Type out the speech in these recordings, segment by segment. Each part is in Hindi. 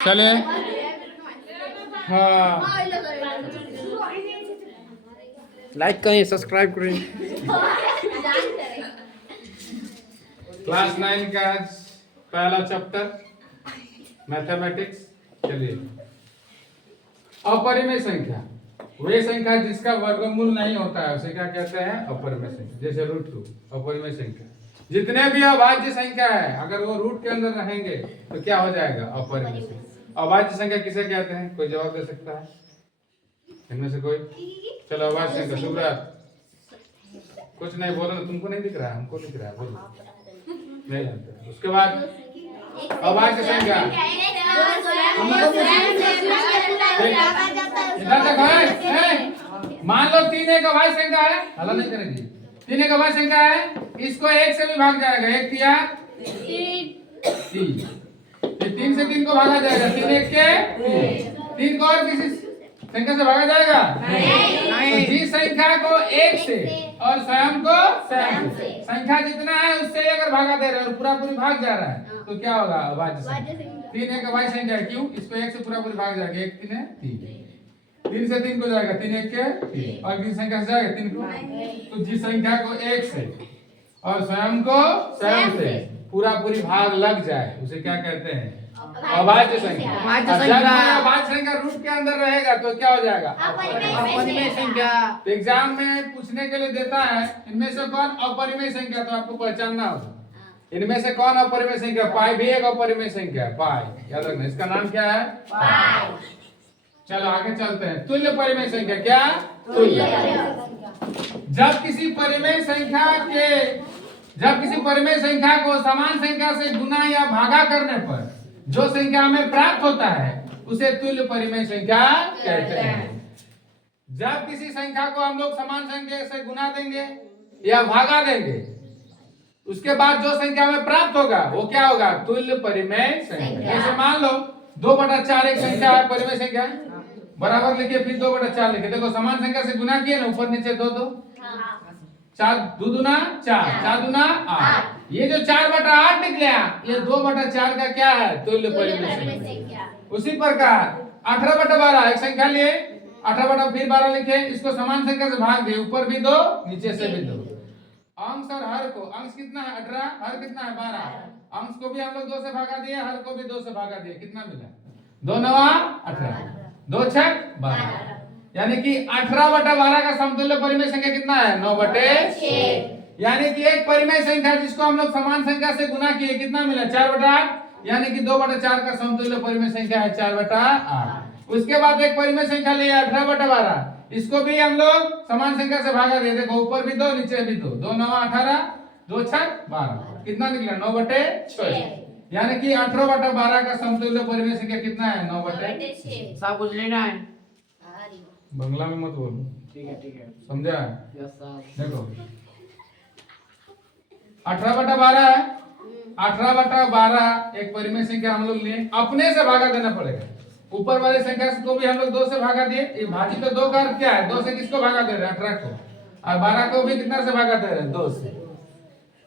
चले। हाँ, लाइक करें, सब्सक्राइब करें। क्लास 9 का पहला चैप्टर मैथमेटिक्स। चलिए, अपरिमेय संख्या वे संख्या जिसका वर्गमूल नहीं होता है उसे क्या कहते हैं? अपरिमेय संख्या। जैसे √2 अपरिमेय संख्या। जितने भी अभाज्य संख्या है अगर वो रूट के अंदर रहेंगे तो क्या हो जाएगा? अपरिमेय संख्या। अभाज्य संख्या किसे कहते हैं? कोई जवाब दे सकता है इनमें से कोई? चलो, अभाज्य संख्या। शुभ्रात कुछ नहीं बोलो ना, तुमको नहीं दिख रहा है, हमको दिख रहा है, बोलो। नहीं जानते। उसके बाद अभाज्य संख्या मान लो 3 एक अभाज्य संख्या है, हल्ला नहीं करेंगे। 3 एक अभाज्य संख्या है, इसको 1 से भी भाग जाएगा। 1 तिया 3, 3 से 3 को भागा जाएगा। 3 एक के 3 को और किसी संख्या से भागा जाएगा नहीं। तो जिस संख्या को 1 से और स्वयं को स्वयं से संख्या जितना है उससे अगर भागा दे रहे और पूरा पूरी भाग जा रहा है तो क्या होगा? अभाज्य संख्या। 3 एक अभाज्य संख्या है। क्यों? इसको 1 से पूरा पूरी भाग जाएगा। 1 3 3, 3 से 3 को जाएगा। 3 एक के 3 और किस संख्या से जाएगा? 3 को। तो जिस संख्या को 1 से और स्वयं को स्वयं से पूरा पूरी भाग लग जाए उसे क्या कहते हैं? अभाज्य संख्या। जब अभाज्य संख्या रूट के अंदर रहेगा तो क्या हो जाएगा? अपरिमेय संख्या। तो एग्जाम में पूछने के लिए देता है इनमें से कौन अपरिमेय संख्या, तो आपको पहचानना होगा इनमें से कौन अपरिमेय संख्या। पाई भी एक अपरिमेय संख्या है। पाई याद रखना, इसका नाम क्या है? पाई। चलो आगे चलते हैं। तुल्य परिमेय संख्या। क्या? तुल्य। जब किसी परिमेय संख्या को समान संख्या से गुना या भागा करने पर जो संख्या हमें प्राप्त होता है उसे तुल्य परिमेय संख्या कहते हैं। जब किसी संख्या को हम लोग समान संख्या से गुना देंगे या भागा देंगे उसके बाद जो संख्या हमें प्राप्त होगा वो क्या होगा? तुल्य परिमेय संख्या। जैसे मान लो 2/4 एक संख्या है, परिमेय संख्या बराबर लिखिए, फिर 2/4 लिखिए। देखो समान संख्या से गुना किए ना, ऊपर नीचे 2 2 4 2 दूना 4 4 दूना 8। ये जो 4/8 निकला ये 2/4 का क्या है? तुल्य परिमेय संख्या। उसी प्रकार 18/12 एक संख्या लिए, 18 फिर 12 लिखे, इसको समान संख्या से भाग दिए, ऊपर भी 2 नीचे से भी 2। अंश और हर को, अंश कितना है? 18, हर कितना है? 12। अंश को भी हम लोग 2 से भागा दिए, हर को भी 2 से भागा दिए। कितना मिला? 2 9 18, 2 6 12। यानी कि 18/12 का समतुल्य परिमेय संख्या कितना है? 9/6। यानी कि एक परिमेय संख्या जिसको हम लोग समान संख्या से गुना किए कितना मिला? 4/8। यानी कि 2/4 का समतुल्य परिमेय संख्या है 4/8। उसके बाद एक परिमेय संख्या लिए 18/12, इसको भी हम लोग समान संख्या से भागा दे। देखो ऊपर भी 2 नीचे भी 2, 2 9 18, 2 6 12। कितना निकला? 9/6। यानी कि 18/12 का समतुल्य परिमेय संख्या कितना है? 9/6। सब कुछ लेना है। बंगला में मत बोलो, ठीक है समझा? Yes sir. देखो 18/12 है। 18/12 एक परिमेय संख्या हम लोग लिए, अपने से भागा देना पड़ेगा। ऊपर वाले संख्या को भी हम लोग 2 से भागा दिए। ये भाजी तो 2 का अर्थ क्या है? 2 से किसको भागा दे रहे हैं? 18 को। और 12 को भी कितना से भागा दे रहे हैं? 2 से।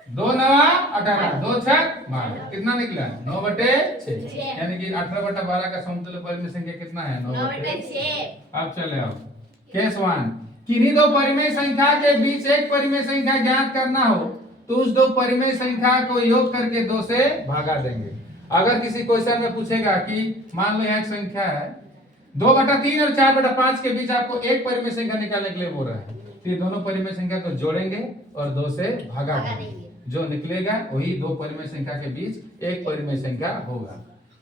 2 9 18, 2 6 12। कितना निकला? 9/6। यानी कि 18/12 का समतुल्य परिमेय संख्या कितना है? 9/6। अब चले आओ केस 1। किन्हीं 2 परिमेय संख्या के बीच एक परिमेय संख्या ज्ञात करना हो तो उस 2 परिमेय संख्या को योग करके 2 से भागा देंगे। अगर किसी क्वेश्चन में पूछेगा कि मान लो यहाँ एक संख्या है 2/3 और 4/5 के बीच आपको एक परिमेय संख्या निकालने के लिए बोल रहा है, तो ये दोनों परिमेय संख्या को जोड़ेंगे और 2 से भागा देंगे। जो निकलेगा वही 2 परिमेय संख्या के बीच एक परिमेय संख्या होगा।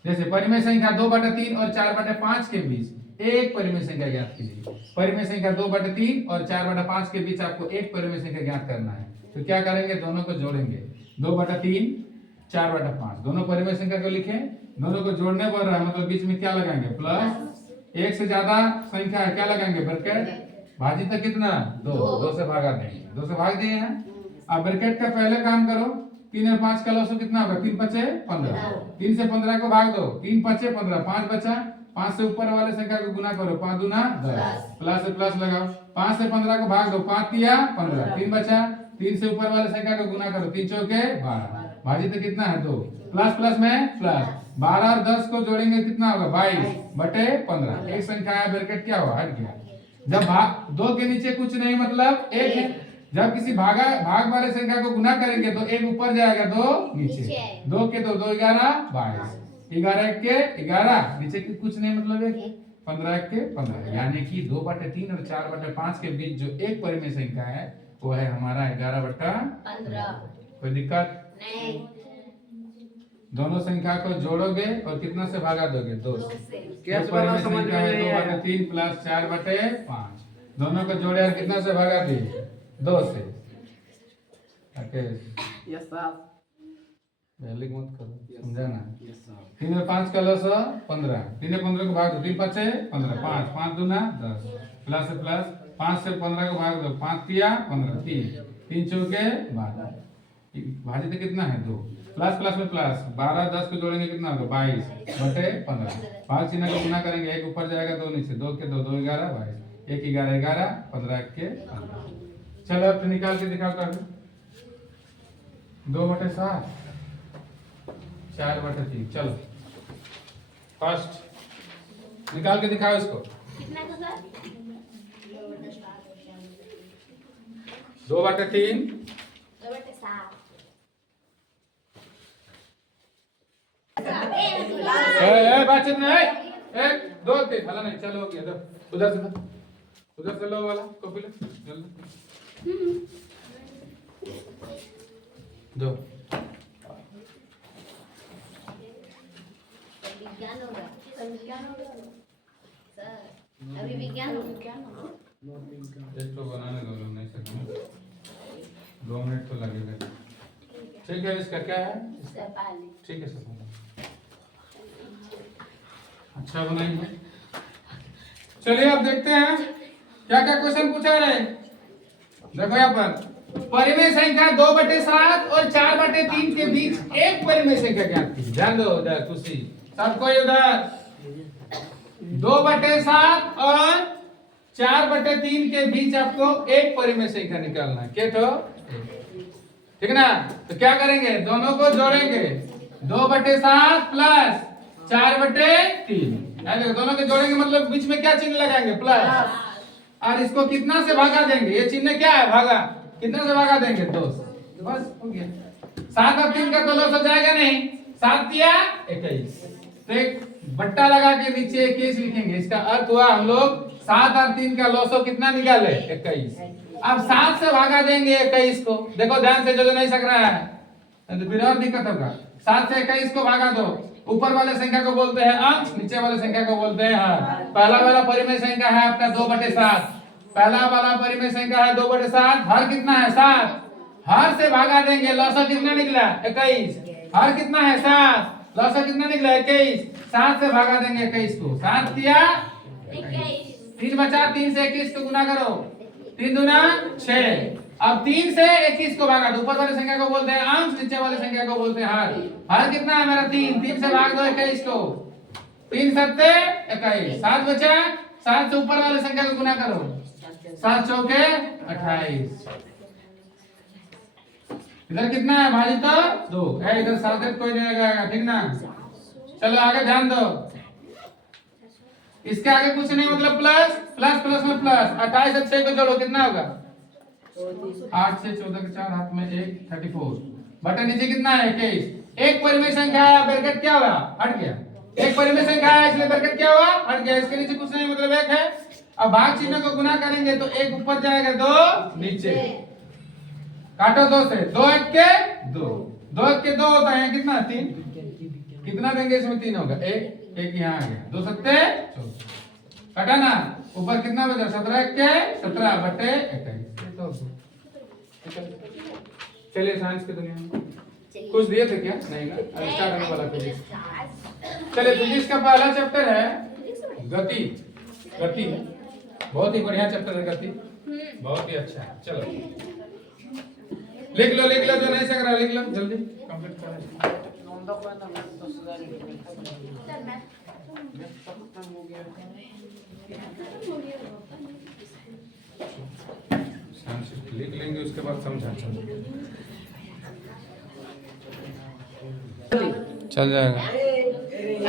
जैसे परिमेय संख्या 2/3 और 4/5 के बीच एक परिमेय संख्या ज्ञात कीजिए। परिमेय संख्या 2/3 और 4/5 के बीच आपको एक परिमेय संख्या ज्ञात करना है, तो क्या करेंगे? दोनों को जोड़ेंगे। 2/3 4/5 दोनों परिमेय संख्या को लिखें, दोनों को जोड़ने पर रहा है मतलब बीच में क्या लगाएंगे? प्लस। एक से ज्यादा संख्या है क्या लगाएंगे? ब्रैकेट। भाजी तक कितना? 2 से भागा देंगे। 2 से भाग दिए हैं। अब ब्रैकेट का पहले काम करो, 3 और 5 का लॉस कितना होगा? 3 5 15। 3 से 15 को भाग दो, 3 5 15, 5 बचा। 5 से ऊपर वाले संख्या को गुना करो, 5 दूना 10, प्लस से प्लस लगाओ। 5 से 15 को भाग दो, 5 3 15, 3 बचा। 3 से ऊपर वाले संख्या को गुना करो, 3 चौके 12। भाजित कितना है 2, प्लस प्लस में प्लस, 12 और 10 को जोड़ेंगे कितना होगा 22 बटे 15। एक संख्या है ब्रैकेट क्या हुआ हट गया। जब भाग 2 के नीचे कुछ नहीं मतलब 1 है। जब किसी भाग वाले संख्या को गुना करेंगे तो 1 ऊपर जाएगा 2 नीचे, 2 के 2 2 11 22, 11 1 के 11 नीचे की कुछ नहीं मतलब 1, 15 1 के 15, यानी कि 2/3 और 4/5 के बीच जो एक परिमेय संख्या है वो है हमारा 11/15। कोई दिक्कत नहीं। दोनों संख्या को जोड़ोगे और कितना से भागा दोगे 2 से। क्या एक परिमेय समझ में संख्या है नहीं आया? 2/3 प्लस 4/5, दोनों को जोड़े और कितना से भागा दिए 2 से। Okay yes sir. पहले मत करो समझा ना। Yes sir. 3 और 5 का लॉस 15, 3 और 15 को भाग दो, 3 5 15, 5 5 दूना 10, प्लस से प्लस 5 से 15 को भाग दो, 5 किया 15, 3 चौके 12, भाजित कितना है 2, प्लस प्लस में प्लस, 12 10 को जोड़ेंगे कितना होगा 22 बटे 15, 5 चिन्ह को गुना करेंगे 1 ऊपर जाएगा 2 नीचे, 2 के 2 2 11 22, 1 11 11, 15 1 के 15। चलो अब तो निकाल के दिखाओ कर 2/7, 4/3। चलो फर्स्ट निकाल के दिखाओ इसको। कितना का सर? 2/3 2/7। बातचीत नहीं 1 2 3 हला नहीं चलो हो गया दो उधर से लो वाला कॉपी लो जल्दी दो। विज्ञान होगा। विज्ञान होगा सर, अभी विज्ञान होगा। एक तो बनाने दो लोग नहीं सकते 2 मिनट तो लगेगा। ठीक है इसका क्या है ठीक है सब अच्छा बनाएंगे। चलिए अब देखते हैं क्या क्या क्वेश्चन पूछा है। देखो यहाँ पर परिमेय संख्या 2/7 और 4/3 के बीच एक परिमेय संख्या ज्ञात कीजिए। ध्यान दो उधर खुशी सबको उधर 2/7 और 4/3 के बीच आपको एक परिमेय संख्या निकालना है। क्या तो ठीक ना। तो क्या करेंगे दोनों को जोड़ेंगे 2/7 प्लस 4/3 दोनों के जोड़ेंगे मतलब बीच में क्या चिन्ह लगाएंगे प्लस और इसको कितना से भागा देंगे। ये चिन्ह क्या है भागा कितना से भागा देंगे 2 से बस हो गया। 7 और 3 का तो लॉस हो जाएगा नहीं 7 या 21 तो एक बट्टा लगा के नीचे 21 लिखेंगे। इसका अर्थ हुआ हम लोग 7 और 3 का लॉस कितना निकाले 21। अब 7 से भागा देंगे 21 को। देखो ध्यान से जो नहीं सक रहा है तो फिर और दिक्कत होगा। 7 से 21 को भागा दो। ऊपर वाले संख्या को बोलते हैं अंश नीचे वाले संख्या को बोलते हैं हर। पहला वाला परिमेय संख्या है आपका 2/7। पहला वाला परिमेय संख्या है 2/7। हर कितना है 7। हर से भागा देंगे लॉस कितना निकला 21। हर कितना है 7 लॉस कितना निकला 21। 7 से भागा देंगे 21 को। 7 किया 3 बचा 3 से 21 को गुना करो 3 दूना 6। अब 3 से 21 को भागा दो। ऊपर वाले संख्या को बोलते हैं अंश नीचे वाले संख्या को बोलते हैं हर। हर कितना है मेरा 3। 3 से भाग दो 21 को 3 7 21। 7 बचा 7 से ऊपर वाले संख्या को गुना करो 7 चौके 28। इधर कितना है भाजी तो 2 है। इधर 7 कोई नहीं लगाएगा ठीक ना। चलो आगे ध्यान दो। इसके आगे कुछ नहीं मतलब प्लस प्लस प्लस में प्लस 28 और 6 को जोड़ो कितना होगा 8 से 14 के 4 हाथ में 1 34 बटे नीचे कितना है 21। एक परिमेय संख्या है ब्रैकेट क्या हुआ हट गया। एक परिमेय संख्या है इसलिए ब्रैकेट क्या हुआ हट गया। इसके नीचे कुछ नहीं मतलब 1 है। अब भाग चिन्ह को गुना करेंगे तो 1 ऊपर जाएगा 2 नीचे। काटो 2 से 2 1 के 2 2 1 के 2 होता है कितना 3 कितना देंगे इसमें 3 होगा 1 1 यहाँ आ गया 2 7 14 काटा ना। ऊपर कितना बचा 17 1 के 17 बटे 21। चलिए साइंस की दुनिया में कुछ दिए थे क्या नहीं ना अब स्टार्ट होने वाला फिजिक्स। चलिए फिजिक्स का पहला चैप्टर है गति। गति बहुत ही बढ़िया चैप्टर है गति बहुत ही अच्छा है। चलो लिख लो जो नहीं सक रहा लिख लो जल्दी कंप्लीट करें। लिख लेंगे उसके बाद समझा। चल जाएगा।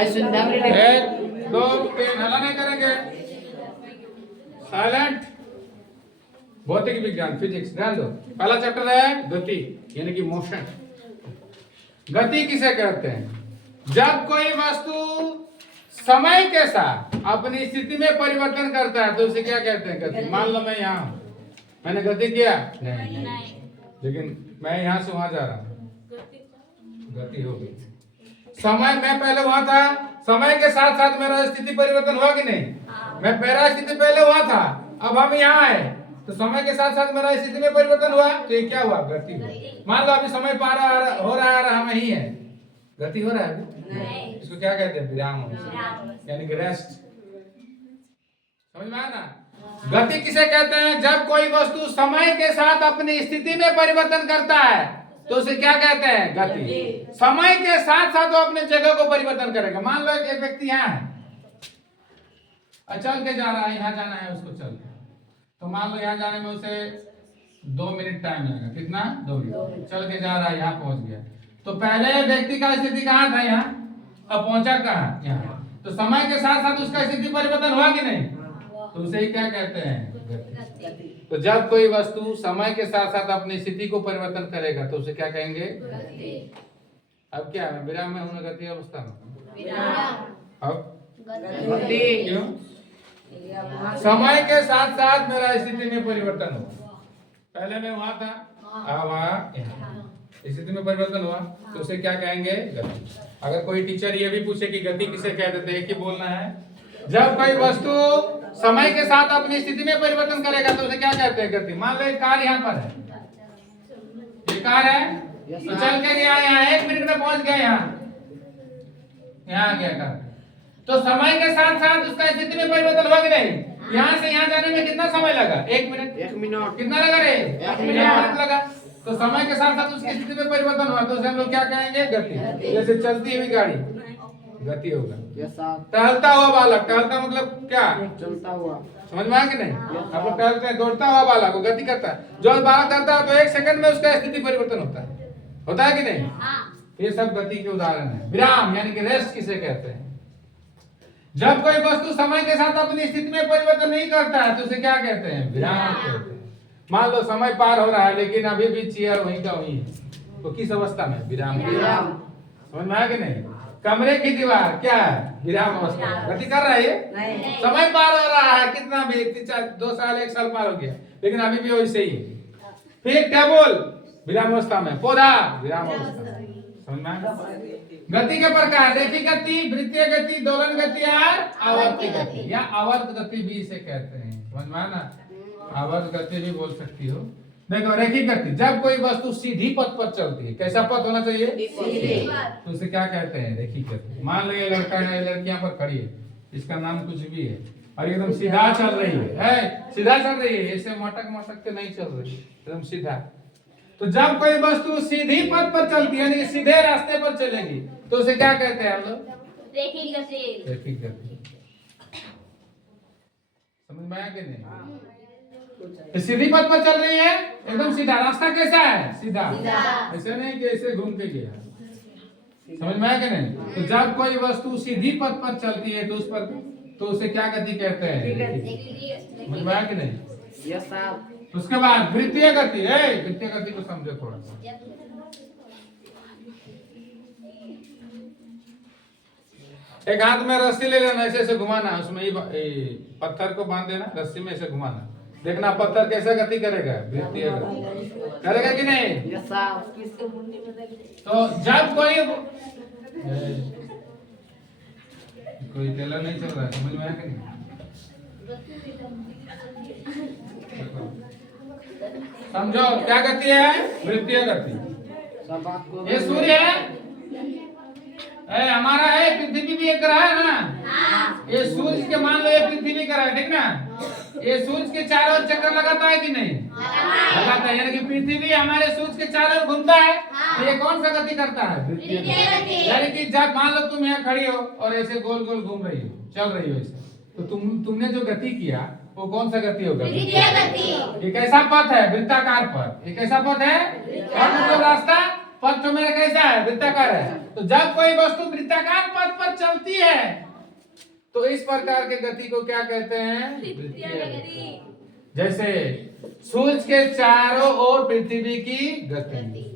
एक दो तीन, हला नहीं करेंगे। साइलेंट। भौतिक विज्ञान, फिजिक्स, ध्यान दो। पहला चैप्टर है गति यानी कि मोशन। गति किसे कहते हैं? जब कोई वस्तु समय के साथ अपनी स्थिति में परिवर्तन करता है तो उसे क्या कहते हैं? गति। मान लो मैं यहाँ हूँ, मैंने गति किया नहीं, लेकिन मैं यहाँ से वहां जा रहा हूँ, गति हो गई। समय, मैं पहले वहां था, समय के साथ साथ मेरा स्थिति परिवर्तन हुआ कि नहीं? मैं मेरा स्थिति पहले वहां था, अब हम यहाँ आए तो समय के साथ साथ मेरा स्थिति में परिवर्तन हुआ, तो ये क्या हुआ? गति हुआ। मान लो अभी समय पार हो रहा है, हम यही है, गति हो रहा है अभी? इसको क्या कहते हैं? विराम यानी कि रेस्ट। समझ में आया ना? गति किसे कहते हैं? जब कोई वस्तु समय के साथ अपनी स्थिति में परिवर्तन करता है तो उसे क्या कहते हैं? गति। समय के साथ साथ वो अपने जगह को परिवर्तन करेगा। मान लो एक व्यक्ति यहाँ है, चल के जा रहा है, यहाँ जाना है उसको चल, तो मान लो यहाँ जाने में उसे 2 मिनट टाइम लगेगा। कितना? 2 मिनट। चल के जा रहा है, यहाँ पहुंच गया। तो पहले व्यक्ति का स्थिति कहाँ था? यहाँ। अब पहुंचा कहाँ? यहाँ। तो समय के साथ साथ उसका स्थिति परिवर्तन हुआ कि नहीं? तो उसे क्या कहते हैं? गति। तो जब कोई वस्तु समय के साथ साथ अपनी स्थिति को परिवर्तन करेगा तो उसे क्या कहेंगे? गति। अब क्या है? विराम में हूँ, गति अवस्था में। अब गति क्यों? समय के साथ साथ मेरा स्थिति में परिवर्तन हुआ। पहले मैं वहां था, अब वहां, स्थिति में परिवर्तन हुआ तो उसे क्या कहेंगे? गति। अगर कोई टीचर ये भी पूछे कि गति किसे कहते हैं, कि बोलना है जब कोई वस्तु समय के साथ अपनी स्थिति में परिवर्तन करेगा तो उसे क्या कहते हैं? गति। मान लो एक कार यहाँ पर है, ये कार है, तो चल के गया यहाँ, 1 मिनट में पहुंच गया यहाँ आ गया कार। तो समय के साथ साथ उसका स्थिति में परिवर्तन हुआ कि नहीं? यहाँ से यहाँ जाने में कितना समय लगा? 1 मिनट। 1 मिनट कितना लगा रे? 1 मिनट लगा। तो समय के साथ साथ उसकी स्थिति में परिवर्तन हुआ तो उसे हम लोग क्या कहेंगे? गति। जैसे चलती हुई गाड़ी, गति होगा। टहलता हुआ बालक, टहलता मतलब क्या? चलता हुआ। समझ में आया कि नहीं? आप लोग टहलते हैं, दौड़ता हुआ बालक वो गति करता है। जो बालक करता है तो 1 सेकंड में उसका स्थिति परिवर्तन होता है कि नहीं? ये सब गति के उदाहरण है। विराम यानी कि रेस्ट किसे कहते हैं? जब कोई वस्तु समय के साथ अपनी स्थिति में परिवर्तन नहीं करता है तो उसे क्या कहते हैं? विराम कहते हैं। मान लो समय पार हो रहा है लेकिन अभी भी चेयर वहीं का वहीं है, तो किस अवस्था में? विराम। समझ में आया कि नहीं? कमरे की दीवार क्या है? विराम अवस्था। गति कर रहा है ये? नहीं। समय पार हो रहा है, कितना भी 2 साल 1 साल पार हो गया लेकिन अभी भी वैसे ही है। फिर टेबल विराम अवस्था में, पौधा विराम अवस्था में। समझ में आया? गति के प्रकार, रेखिक गति, वृत्तीय गति, दोलन गति और आवर्त गति, या आवर्त गति भी इसे कहते हैं। समझ में आया ना? आवर्त गति भी बोल सकती हो। देखो रेखिक गति, जब कोई वस्तु सीधी पथ पर चलती है, कैसा पथ होना चाहिए? तो उसे क्या कहते हैं? रेखिक गति। मान लो ये लड़का है, ये लड़की यहाँ पर खड़ी है, इसका नाम कुछ भी है और एकदम सीधा चल रही है, सीधा चल रही है, ऐसे मटक मटक के नहीं चल रही, एकदम सीधा। तो जब कोई वस्तु सीधी पथ पर चलती है, यानी सीधे रास्ते पर चलेगी, तो उसे क्या कहते हैं हम लोग? रेखिक गति। रेखिक गति। समझ में आया कि नहीं? सीधी पथ पर चल रही है, एकदम सीधा। रास्ता कैसा है? सीधा। ऐसे नहीं कि ऐसे घूम के गया। समझ में आया कि नहीं? तो जब कोई वस्तु सीधी पथ पर चलती है तो उस पर, तो उसे क्या गति कहते हैं? समझ में आया कि नहीं? यस साहब। उसके बाद वृत्तीय गति। वृत्तीय गति को समझो थोड़ा सा। एक हाथ में रस्सी ले लेना, ऐसे ऐसे घुमाना, उसमें पत्थर को बांध देना, रस्सी में ऐसे घुमाना, देखना पत्थर कैसे गति करेगा? वृत्तीय गति करेगा कि नहीं? यस साहब। तो जब कोई टेलर नहीं चल रहा है, समझ में आया कि नहीं? समझो क्या गति है? वृत्तीय गति। ये सूर्य है, हमारा है, पृथ्वी भी एक ग्रह है ना? ये सूर्य के, मान लो ये पृथ्वी का है, ठीक ना? ये सूर्य के चारों ओर चक्कर लगाता है कि नहीं? लगाता है, यानी कि पृथ्वी हमारे सूर्य के चारों ओर घूमता है। तो ये कौन सा गति करता है? वृत्तीय गति। यानी कि जब मान लो तुम यहाँ खड़ी हो और ऐसे गोल गोल घूम रही हो, चल रही हो ऐसे, तो तुमने जो गति किया वो कौन सा गति होगा? वृत्तीय गति। ये कैसा पथ है? वृत्ताकार पथ। ये कैसा पथ है? और मतलब रास्ता पथ तो मेरा कैसा है, वृत्ताकार है। तो जब कोई वस्तु वृत्ताकार पथ पर चलती है तो इस प्रकार के गति को क्या कहते हैं, वृत्तीय गति। जैसे सूर्य के चारों ओर पृथ्वी की गति,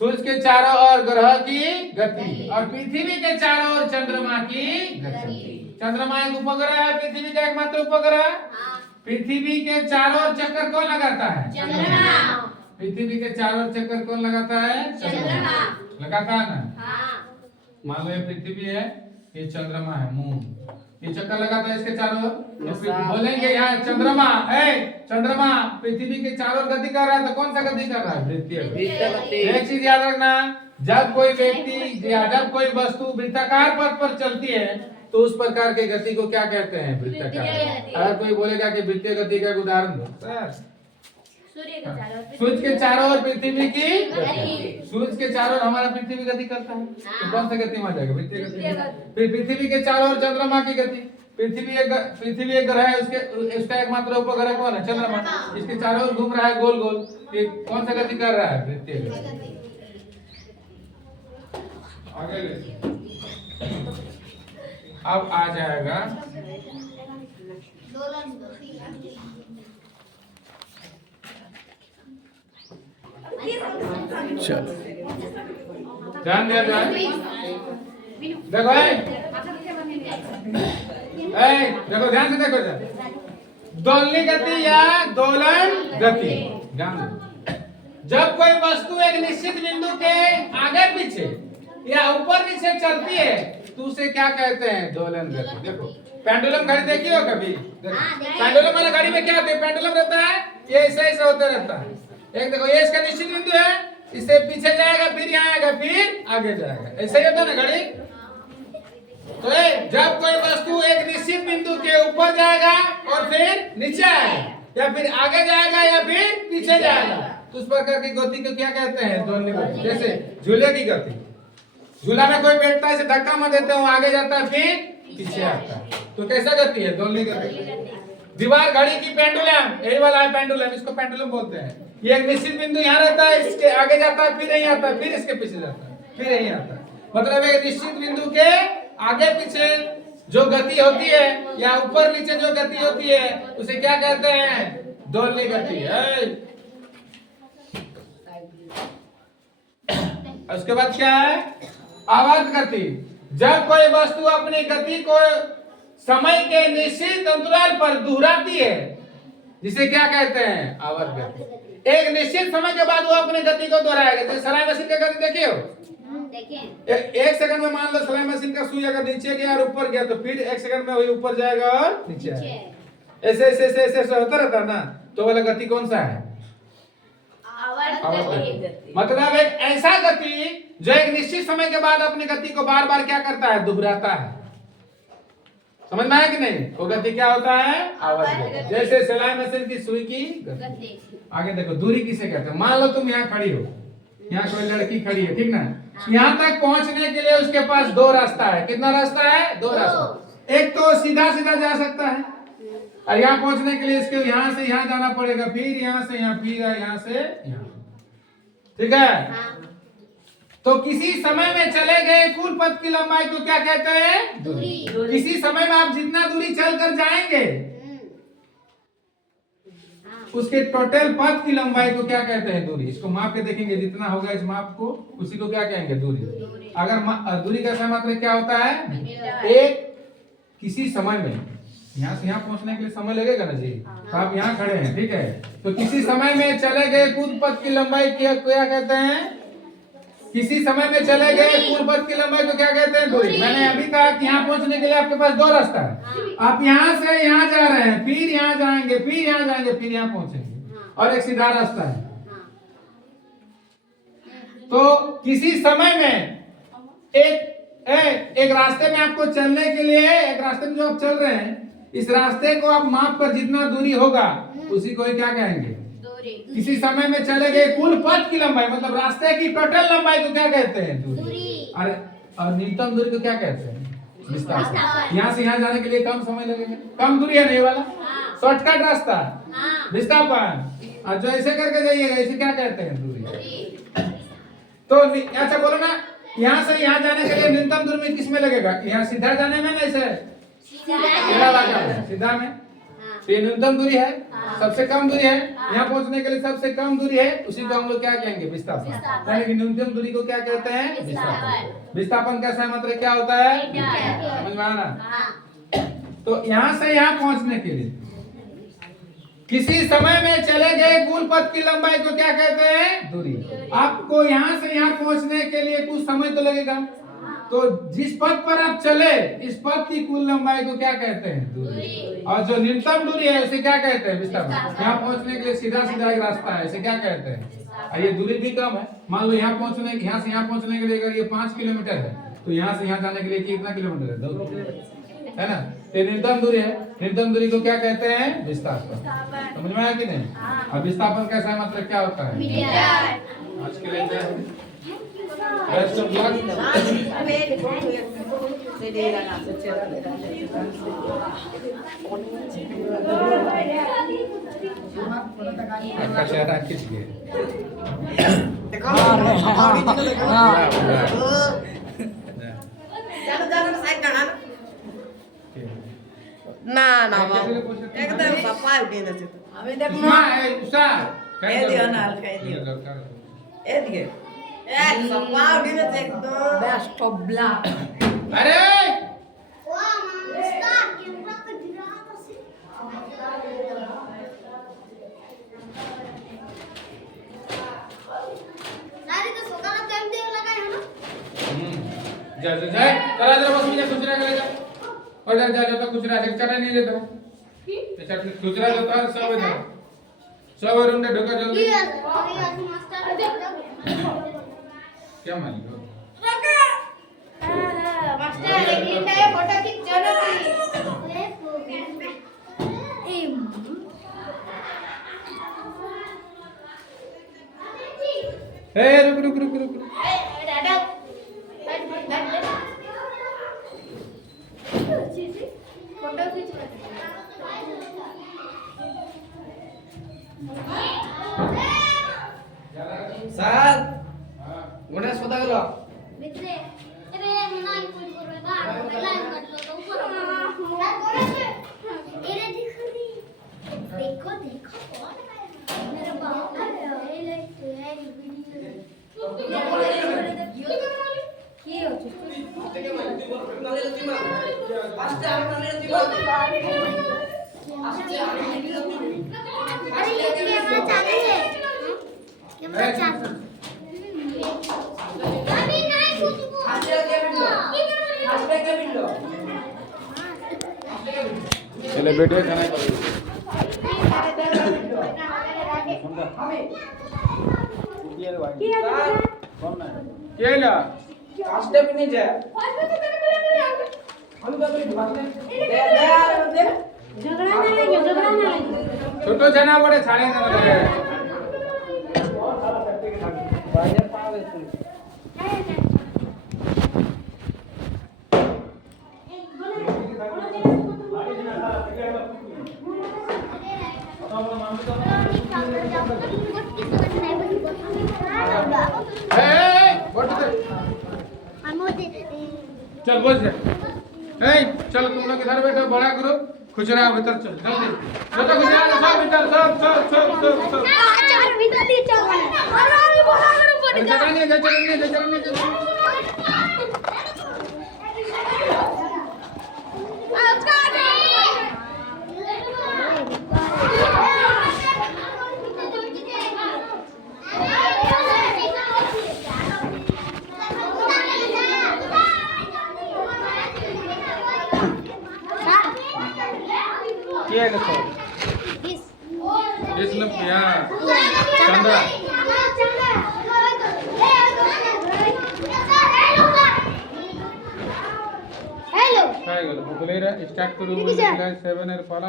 सूर्य के चारों ओर ग्रह की गति, और पृथ्वी के चारों ओर चंद्रमा की गति। चंद्रमा एक उपग्रह है, पृथ्वी का एकमात्र उपग्रह। पृथ्वी के चारों ओर चक्कर कौन लगाता है, चंद्रमा। पृथ्वी के चारों ओर चक्कर कौन लगाता है, चंद्रमा। लगाता है ना। हाँ। मान लो ये पृथ्वी है, ये चंद्रमा है, मून, ये चक्कर लगाता है इसके चारों ओर। तो बोलेंगे यहाँ चंद्रमा है, चंद्रमा पृथ्वी के चारों ओर गति कर रहा है, तो कौन सा गति कर रहा है, वृत्तीय गति। एक चीज याद रखना, जब कोई व्यक्ति या जब कोई वस्तु वृत्ताकार पथ पर चलती है तो उस प्रकार की गति को क्या कहते हैं, वृत्ताकार। अगर कोई बोलेगा कि वृत्तीय गति का एक उदाहरण दो सर, सूर्य के चारों ओर पृथ्वी की गति, सूर्य के चारों ओर हमारा पृथ्वी गति करता है, तो कौन सा गति में आ जाएगा, वृत्तीय गति। फिर पृथ्वी के चारों ओर चंद्रमा की गति, पृथ्वी एक ग्रह है, उसका एकमात्र उपग्रह कौन है, चंद्रमा, इसके चारों ओर घूम रहा है गोल गोल, ये कौन सा गति कर रहा है, वृत्तीय गति। आगे अब आ जाएगा ध्यान दिया जाए। देखो देखो ध्यान से देखो जरा, दोलनी गति या दोलन गति। ध्यान दो, जब कोई वस्तु एक निश्चित बिंदु के आगे पीछे या ऊपर नीचे चलती है तो उसे क्या कहते हैं, दोलन गति। देखो पेंडुलम घड़ी देखी हो कभी, पेंडुलम वाला घड़ी में क्या होता है, पेंडुलम रहता है, ये ऐसे ऐसे होता रहता है। एक देखो ये इसका निश्चित बिंदु है, इससे पीछे जाएगा, फिर यहाँ आएगा, फिर आगे जाएगा, ऐसे ही होता है ना घड़ी। तो जब कोई वस्तु एक निश्चित बिंदु के ऊपर जाएगा और फिर नीचे आएगा, या फिर आगे जाएगा या फिर पीछे जाएगा, तो उस प्रकार की गति को क्या कहते हैं, दोलनी गति। जैसे झूले की गति, झूला में कोई बैठता है, धक्का मत देते हो, आगे जाता है फिर पीछे आता है, तो कैसा गति है, दोलनी गति। दीवार घड़ी की पेंडुलम, यही वाला है पेंडुलम, इसको पेंडुलम बोलते हैं। ये एक निश्चित बिंदु यहाँ रहता है, इसके आगे जाता है, फिर यहीं आता है, फिर इसके पीछे जाता है, फिर यहीं आता है। मतलब एक निश्चित बिंदु के आगे पीछे जो गति होती है या ऊपर नीचे जो गति होती है उसे क्या कहते हैं, दोलनी गति। उसके बाद क्या है, आवर्त गति। जब कोई वस्तु अपनी गति को समय के निश्चित अंतराल पर दोहराती है, जिसे क्या कहते हैं, आवर्त गति। एक निश्चित समय के बाद वो अपनी गति को दोहराएगा। जैसे सिलाई मशीन का गति देखे हो, एक सेकंड में मान लो सिलाई मशीन का सुई अगर नीचे गया और ऊपर गया तो फिर एक सेकंड में वही ऊपर जाएगा और नीचे आएगा। ऐसे ऐसे ऐसे ऐसे होता रहता है ना, तो वाला गति कौन सा है, आवर्त गति। मतलब एक ऐसा गति जो एक निश्चित समय के बाद अपनी गति को बार बार क्या करता है, दोहराता है। समझ में आया कि नहीं, वो गति क्या होता है, आवर्त गति। जैसे सिलाई मशीन की सुई की गति। आगे देखो, दूरी किसे कहते हैं। मान लो तुम यहाँ खड़ी हो, यहाँ कोई लड़की खड़ी है, ठीक ना, यहाँ तक पहुंचने के लिए उसके पास दो रास्ता है। कितना रास्ता है, दो रास्ता। एक तो सीधा सीधा जा सकता है, और यहाँ पहुंचने के लिए इसके यहाँ से यहाँ जाना पड़ेगा, फिर यहाँ से यहाँ, फिर यहाँ से यहाँ, ठीक है। तो किसी समय में चले गए कुल पथ की लंबाई को क्या कहते हैं, दूरी। किसी समय में आप जितना दूरी चल कर जाएंगे उसके टोटल पथ की लंबाई को क्या कहते हैं, दूरी। इसको माप के देखेंगे, जितना होगा इस माप को, उसी को क्या कहेंगे, दूरी। अगर दूरी का मतलब क्या होता है, एक किसी समय में यहाँ से यहाँ पहुंचने के लिए समय लगेगा ना जी, तो आप यहाँ खड़े हैं, ठीक है, तो किसी समय में चले गए कुल पथ की लंबाई क्या कहते हैं, किसी समय में चले गए कुल पथ की लंबाई को क्या कहते हैं, दूरी। मैंने अभी कहा कि यहाँ पहुंचने के लिए आपके पास दो रास्ता है। आप यहाँ से यहाँ जा रहे हैं, फिर यहाँ जाएंगे, फिर यहाँ जाएंगे, फिर यहाँ पहुंचेंगे, और एक सीधा रास्ता है। तो किसी समय में एक रास्ते में आपको चलने के लिए, एक रास्ते में जो आप चल रहे हैं, इस रास्ते को आप माप कर जितना दूरी होगा उसी को क्या कहेंगे, किसी समय में चले गए कुल पथ की लंबाई, मतलब रास्ते की टोटल लंबाई को क्या कहते हैं, दूरी। अरे और न्यूनतम दूरी को क्या कहते हैं, विस्तार से। यहाँ से यहाँ जाने के लिए कम समय लगेगा, कम दूरी है नहीं वाला, शॉर्टकट रास्ता, विस्थापन। और जो ऐसे करके जाइएगा इसे क्या कहते हैं, दूरी। तो अच्छा बोलो ना, यहाँ से यहाँ जाने के लिए न्यूनतम दूरी में किस में लगेगा? यहाँ सीधा जाने में ना, ऐसे सीधा वाला में, सीधा में तो ये न्यूनतम दूरी है, सबसे कम दूरी है। यहाँ पहुंचने के लिए सबसे कम दूरी है, उसी को हम लोग क्या कहेंगे? विस्थापन। यानी कि न्यूनतम दूरी को क्या कहते हैं? विस्थापन। विस्थापन कैसा मतलब क्या होता है? समझ में आया ना? तो यहाँ से यहाँ पहुंचने के लिए किसी समय में चले गए कुल पथ की लंबाई को क्या कहते हैं? दूरी। आपको यहाँ से यहाँ पहुंचने के लिए कुछ समय तो लगेगा, तो जिस पथ पर आप चले इस पथ की कुल लंबाई को क्या कहते हैं? दूरी। और जो न्यूनतम दूरी है उसे क्या कहते हैं? विस्थापन। यहाँ पहुंचने के लिए सीधा सीधा एक रास्ता है, इसे क्या कहते हैं? और ये दूरी भी कम है। मान लो यहाँ पहुंचने, यहाँ से यहाँ पहुंचने के लिए अगर ये 5 किलोमीटर है, तो यहाँ से यहाँ जाने के लिए कितना किलोमीटर है? 2 किलोमीटर है ना? ये न्यूनतम दूरी है। न्यूनतम दूरी को क्या कहते हैं? विस्थापन। समझ में आया कि नहीं? अब विस्थापन कैसा मतलब क्या होता है? आज के लिए बेस्ट ऑफ लक। शहर किस लिए? ना ना एकदम सफा उठे दे हमें देख मां उषा ए दियो ना ए दियो ए दियो एक सफा उठे दे एकदम बेस्ट ऑफ ब्लैक। अरे वाह उसका कैमरा तो गिरा तो से सारी तो सोकाला टाइम दे लगा है ना। जा जा जा चला जरा बस मुझे खुचरा करेगा और जा जा तो खुचरा से चढ़ा नहीं देता तो चढ़ खुचरा जो था सब रूम में ढोका जल्दी मास्टर क्या मान लो मास्टर एक है फोटो खींच चलो ए रुक दादा फोटो खींच सर गोटा सोदा गलो मित्रे अरे नहीं कुछ करेगा लाइन कट लो तो ऊपर अरे देखो कौन है मेरे बाप का ले तेरी वीडियो की हो अरे ये कैमरा चालू है कैमरा चालू अभी नहीं कुछ चले बैठे खाना केला फास्ट स्टेप नहीं जाए हम तो अपनी भाषा दे झगड़ा नहीं छोटो जना बड़े छाड़े ना लगे बाजार पावे तू चल बोल जा चल तुम लोग इधर बैठो बड़ा करो खुचरा भीतर चल जल्दी छोटा खुचरा सब भीतर सब चार भीतर दी चल अरे बोला करो पड़ जा चल क्या है देखो इस लोग यहाँ चंदा हेलो काय गलो बोलेरा स्टार्ट करू म्हणजे 7 एर पाला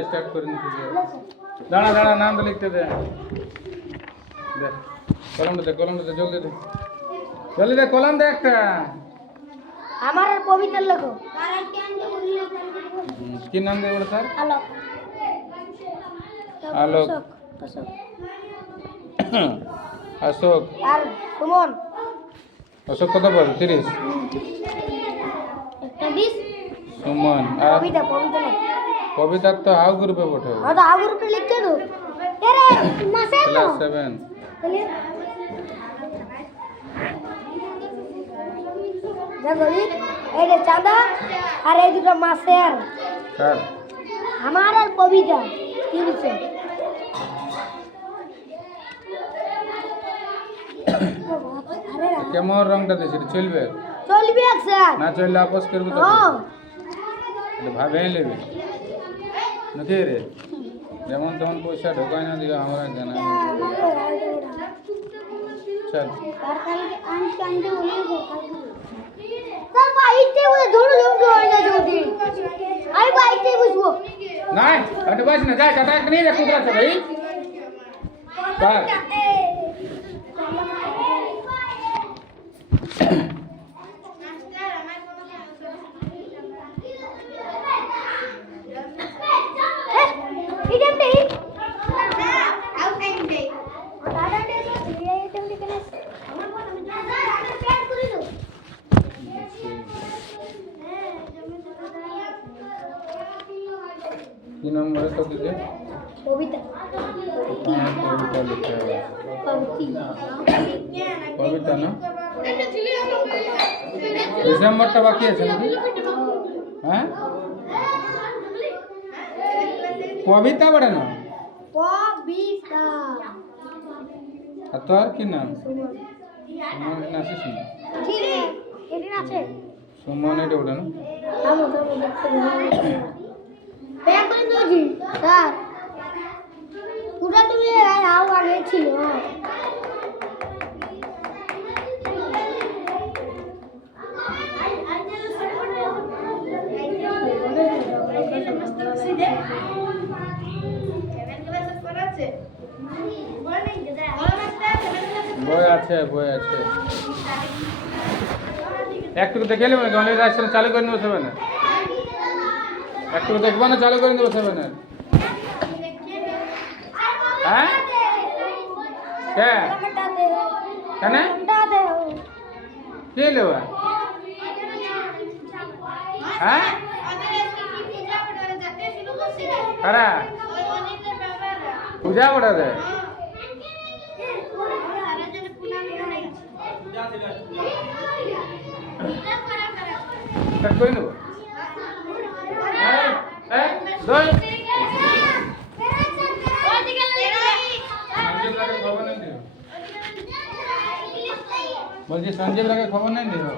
स्टार्ट करून दाना दाना नाम लिखते दे कलम दे जल्दी दे कलम दे একটা আমার পবিত্র লেখো কি নাম দে বড় স্যার আলোক आलोक অশোক আর সুমন অশোক কত বল 30 একটা 20 সুমন আর কবিতা কবিতা না কবিতার তো হাউ গ্রুপে পড়ে তো আগের উপরে লিখতে দো আরে মাসে ক্লাস 7 দেখো এই যে চাঁদা আর এই দুটো মাসের কার আমার আর কবিতা কি হচ্ছে কেমন রংটা দিছিস চলবে চলবে স্যার না চললে আপস করবি তো হ্যাঁ ভাবে নেবে নাকি রে যেমন তেমন পয়সা ঢোকায় না দিও আমরা জানা চল স্যার বাইকতে বলে ধরো জমতে হয় না যদি আমি বাইকতে বুঝবো নাই আরে বাস না যা টাটা নিয়ে রে কুদরা চল ভাই কার কি নম্বরে তো দিতে কবিতা কবিতা লিখতে হবে কবিতা না ডিসেম্বরটা বাকি আছে নাকি হ্যাঁ কবিতা বড় না কবিতা আর তোর কি নাম সুমন নাসিস না ঠিক এদিন আছে সুমন এটা ওটা না থামো থামো দেখতে ব্যাক করে দিয়েছি স্যার পুরা তুমি আও আগে ছিল বই আছে বই আছে একটু দেখে নেবেন অনলাইন রাইসেল চালু করে নেবো সেভেন একটু দেখবো না চালু করে নেবো সেভেন হ্যাঁ কে কেন কে নেবা হ্যাঁ কারা পূজা বড়া দেয় করে নেবো বলছি সঞ্জীব রাগে খবর নেই দিও